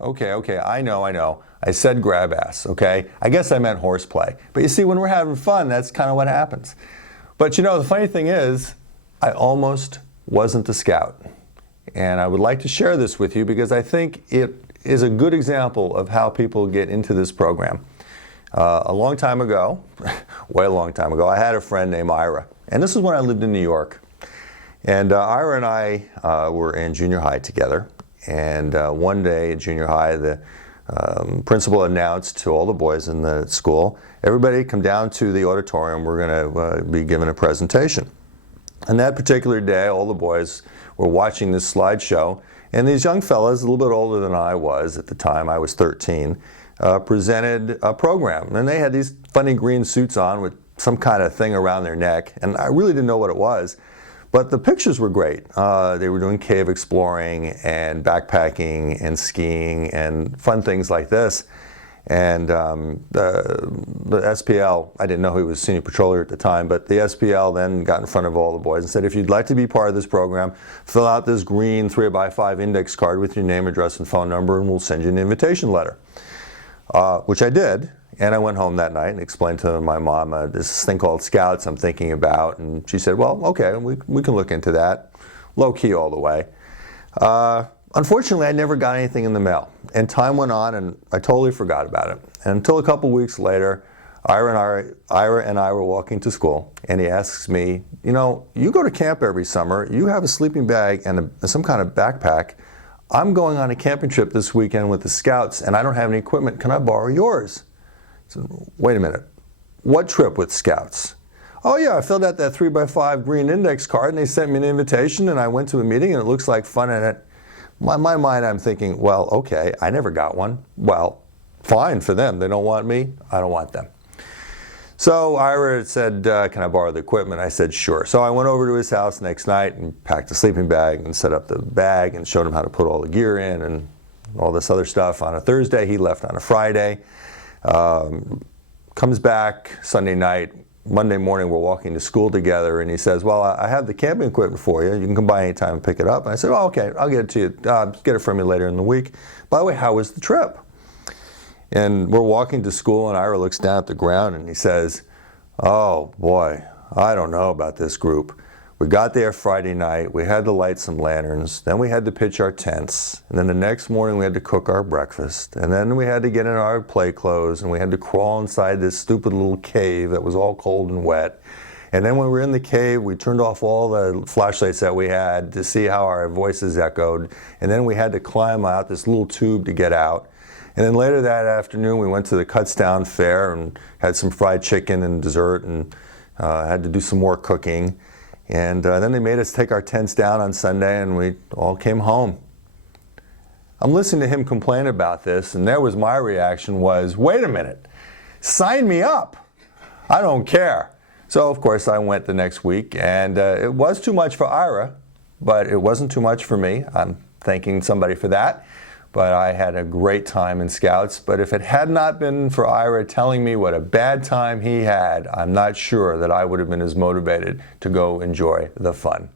Okay, I know. I said grab ass, okay? I guess I meant horseplay. But you see, when we're having fun, that's kind of what happens. But you know, the funny thing is, I almost wasn't the scout. And I would like to share this with you because I think it is a good example of how people get into this program. A long time ago, way a long time ago, I had a friend named Ira. And this is when I lived in New York. And Ira and I were in junior high together. And one day in junior high, the principal announced to all the boys in the school, everybody come down to the auditorium, we're going to be given a presentation. And that particular day, all the boys were watching this slideshow. And these young fellas, a little bit older than I was at the time, I was 13, presented a program. And they had these funny green suits on with some kind of thing around their neck. And I really didn't know what it was. But the pictures were great. They were doing cave exploring and backpacking and skiing and fun things like this. And the SPL, I didn't know he was senior patroller at the time, but the SPL then got in front of all the boys and said, if you'd like to be part of this program, fill out this green 3x5 index card with your name, address, and phone number, and we'll send you an invitation letter. Which I did. And I went home that night and explained to my mom, this thing called Scouts I'm thinking about. And she said, well, okay, we can look into that. Low key all the way. Unfortunately, I never got anything in the mail. And time went on and I totally forgot about it. And until a couple weeks later, Ira and I were walking to school. And he asks me, you know, you go to camp every summer. You have a sleeping bag and some kind of backpack. I'm going on a camping trip this weekend with the Scouts and I don't have any equipment. Can I borrow yours? I said, wait a minute, what trip with Scouts? Oh yeah, I filled out that 3x5 green index card and they sent me an invitation and I went to a meeting and it looks like fun. And in my mind I'm thinking, well, okay, I never got one. Well, fine for them. They don't want me, I don't want them. So Ira said, can I borrow the equipment? I said, sure. So I went over to his house the next night and packed a sleeping bag and set up the bag and showed him how to put all the gear in and all this other stuff. On a Thursday, he left on a Friday. Comes back Sunday night, Monday morning we're walking to school together and he says, well, I have the camping equipment for you. You can come by anytime and pick it up. And I said, oh, okay, I'll get it to you. Get it from you later in the week. By the way, how was the trip? And we're walking to school and Ira looks down at the ground and he says, oh boy, I don't know about this group. We got there Friday night, we had to light some lanterns, then we had to pitch our tents, and then the next morning we had to cook our breakfast, and then we had to get in our play clothes, and we had to crawl inside this stupid little cave that was all cold and wet. And then when we were in the cave, we turned off all the flashlights that we had to see how our voices echoed, and then we had to climb out this little tube to get out. And then later that afternoon we went to the Kutztown Fair and had some fried chicken and dessert and had to do some more cooking. And then they made us take our tents down on Sunday and we all came home. I'm listening to him complain about this and there was my reaction was, wait a minute, sign me up. I don't care. So of course I went the next week and it was too much for Ira, but it wasn't too much for me. I'm thanking somebody for that. But I had a great time in Scouts. But if it had not been for Ira telling me what a bad time he had, I'm not sure that I would have been as motivated to go enjoy the fun.